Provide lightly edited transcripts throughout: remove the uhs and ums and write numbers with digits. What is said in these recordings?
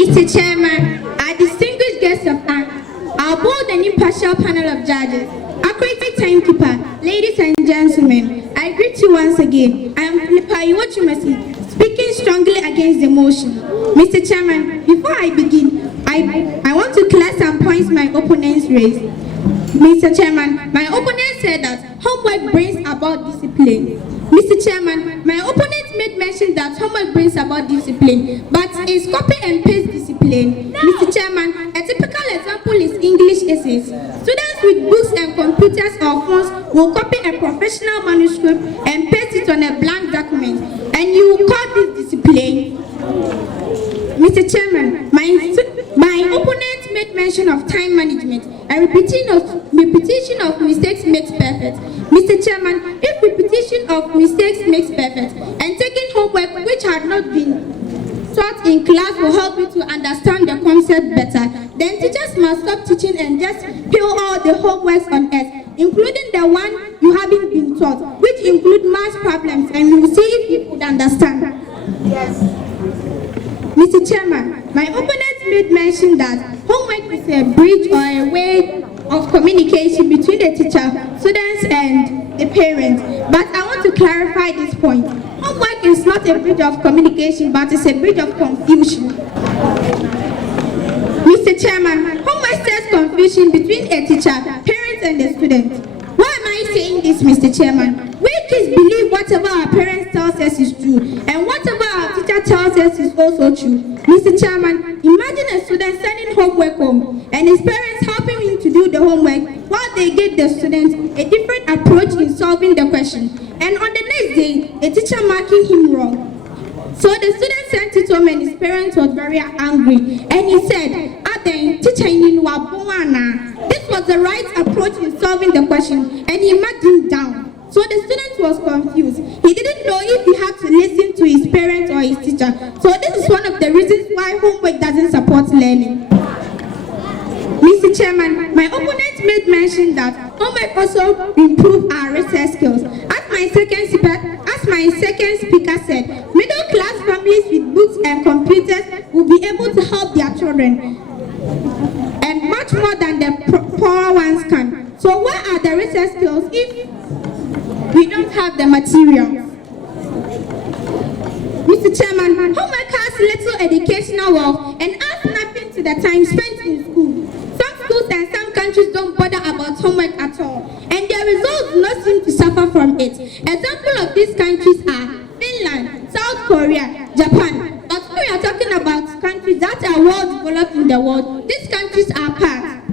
Mr. Chairman, our distinguished guests of honor, our bold and impartial panel of judges, accurate timekeeper, ladies and gentlemen, I greet you once again. I am Ayiwa Twumasi, speaking strongly against the motion. Mr. Chairman, before I begin, I want to clear some points my opponents raised. Mr. Chairman, my opponent said that homework brings about discipline. Mr. Chairman, my opponent made mention that homework brings about discipline, but is copy and paste discipline. No. Mr. Chairman, a typical example is English essays. Students with books and computers or phones will copy a professional manuscript and paste it on a blank document, and you will call this discipline. Mr. Chairman, my opponent made mention of time management and repetition of mistakes makes perfect. Mr. Chairman, if repetition of mistakes makes perfect and taking homework which had not been taught in class will help you to understand the concept better, then teachers must stop teaching and just peel all the homeworks on earth, including the one you haven't been taught, which include math problems, and you will see if you could understand. Yes. Mr. Chairman, my opponent made mention that homework is a bridge or a way of communication between the teacher, students, and the parents. But I want to clarify this point. Homework is not a bridge of communication, but it's a bridge of confusion. Mr. Chairman, homework stirs confusion between a teacher, parents, and the student. Why am I saying this, Mr. Chairman? We kids believe whatever our parents tell us is true, and whatever our teacher tells us is also true. Mr. Chairman, imagine a student sending homework home, and his parents helping him to do the homework while they give the student a different approach in solving the question. And on the next day, a teacher marking him wrong. So the student sent it home and his parents was very angry. And he said, this was the right approach in solving the question, and he marked him down. So the student was confused. He didn't know if he had to listen to his parents or his teacher. So this is one of the reasons why homework doesn't support learning. Mr. Chairman, my opponent made mention that homework also improve our research skills. As my second speaker said, middle class families with books and computers will be able to help their children, and much more than the poor ones can. So where are the research skills if we don't have the materials? Mr. Chairman, homework has little educational wealth and adds nothing to the time spent in school. Some schools and some countries don't bother about homework at all, and their results do not seem to suffer from it. Examples of these countries are Finland, South Korea, Japan. But we are talking about countries that are well developed in the world. These countries are past.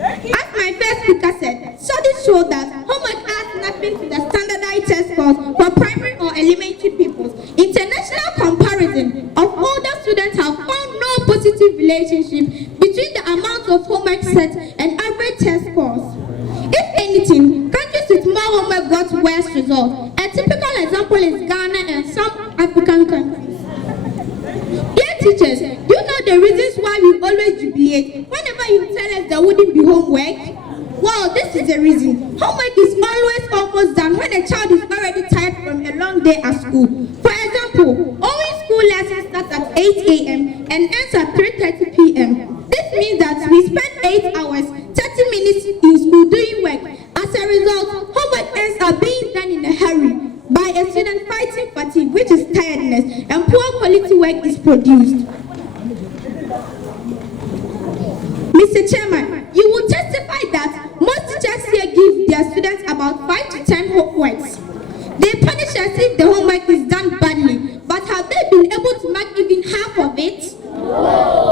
As my first speaker said, studies show that homework adds nothing to the standardized test scores for primary or elementary pupils. International comparison of older students have found no positive relationship between the amount of homework set and average test scores. If anything, countries with more homework got worse results. A typical example is Ghana and some African countries. Dear teachers, do you know the reasons why we always jubilate whenever you tell us there wouldn't be homework? Well, this is the reason. Homework is always almost done when a child is already tired from a long day at school. For example, always school lessons start at 8 a.m. and ends at 3:30 p.m. This means that we spend 8 hours, 30 minutes in school doing work. As a result, homework ends up being done in a hurry by a student fighting fatigue, which is tiredness, and poor quality work is produced. Mr. Chairman, you will testify that most teachers here give their students about 5 to 10 homeworks. They punish as if the homework is done badly, but have they been able to mark even half of it?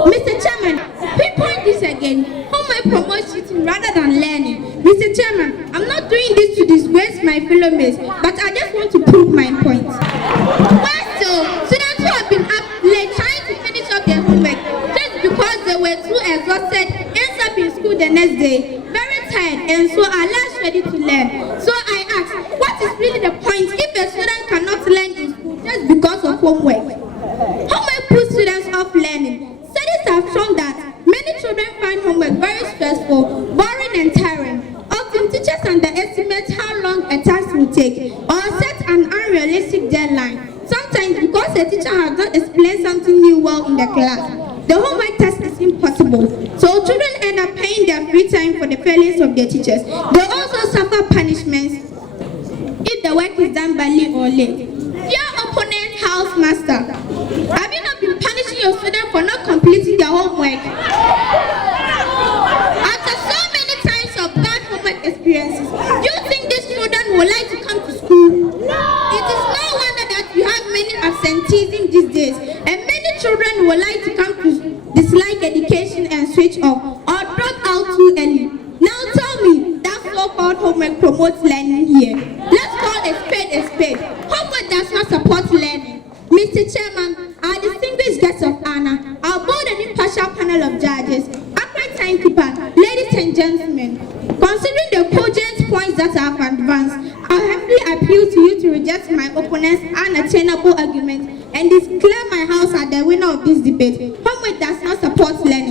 Mr. Chairman, pinpoint this again. Homework promotes cheating rather than learning. Mr. Chairman, I'm not doing this to disgrace my fellow mates, but I just want to prove my point. Why so? Students who have been up late trying to finish up their homework just because they were too exhausted ends up in school the next day, very tired, and so are less ready to learn. So I ask, what is really the point if a student cannot learn in school just because of homework? Homework puts students off learning. Studies have shown that many children find homework very stressful, boring, and tiring. Often teachers underestimate how long a task will take or set an unrealistic deadline, sometimes because a teacher has not explained something new well in the class. The homework task is impossible. So children end up paying their free time for the failings of their teachers. They also suffer punishments if the work is done badly or late. Dear opponent house master, have you not been punishing your students for not completing their homework? After so many times of bad homework experiences, do you think these children would like to come to school? It is no wonder that we have many absenteeism these days, and many children would like to come to dislike education and switch off or drop out too early. Now tell me, that so-called homework promotes learning here. Let's call a spade a spade. Homework does not support learning. Mr. Chairman, our distinguished guests of honor, our board and impartial panel of judges, accurate timekeeper, ladies and gentlemen, considering the cogent points that I have advanced, I humbly appeal to you to reject my opponent's unattainable argument and declare my house as the winner of this debate. Homework does not support learning.